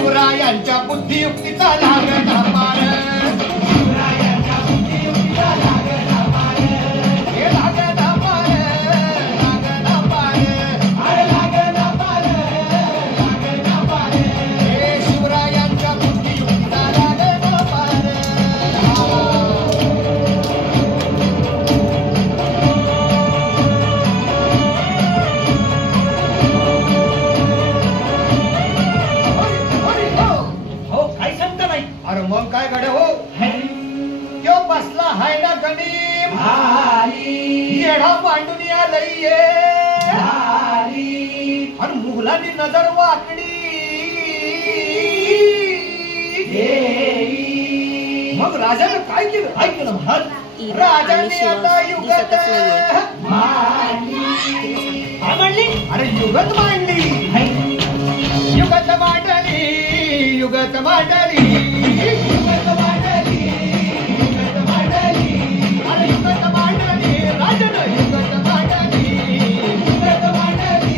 शिवरायांच्या बुद्धियुक्तीचा लागला पार शिवरायांच्या बुद्धियुक्तीचा लागला पार हे लागला पार लागला पार अरे लागला पार लागला पार हे शिवरायांच्या बुद्धियुक्तीचा लागला पार अरे मग काय गडे हो त्यो बसला हाय ना गणीम येढा मांडून आलंय आणि मुघलांनी नजर वाकडी मग राजाने काय केलं राजाने आता युगत मांडली अरे युगत मांडली युगत मांडली युगत मांडली युगत मांडली युगत मांडली अरे युगत मांडली राजन युगत मांडली युगत मांडली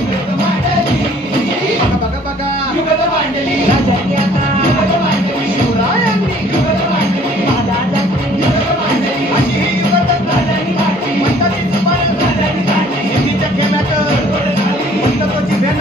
युगत मांडली बघा बघा युगत मांडली राजांनी आता युगत मांडली शिवरायांनी युगत मांडली महाराजांनी युगत मांडली अशी ही युगत राजांनी मांडली म्हणताची जुबान राजांनी काढली हिंदीच्या खेळात म्हणताची भेन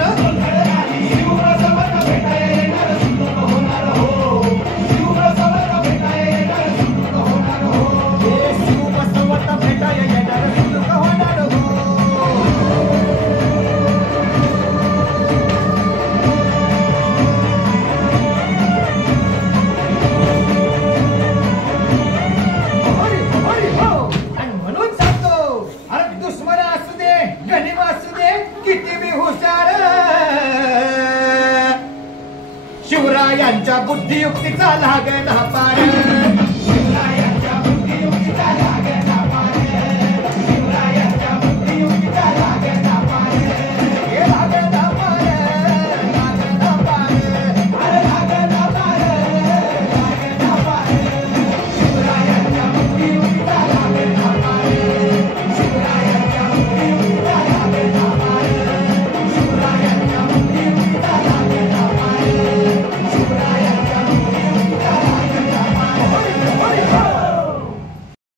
शिवरायांच्या बुद्धियुक्तीचा लागला पार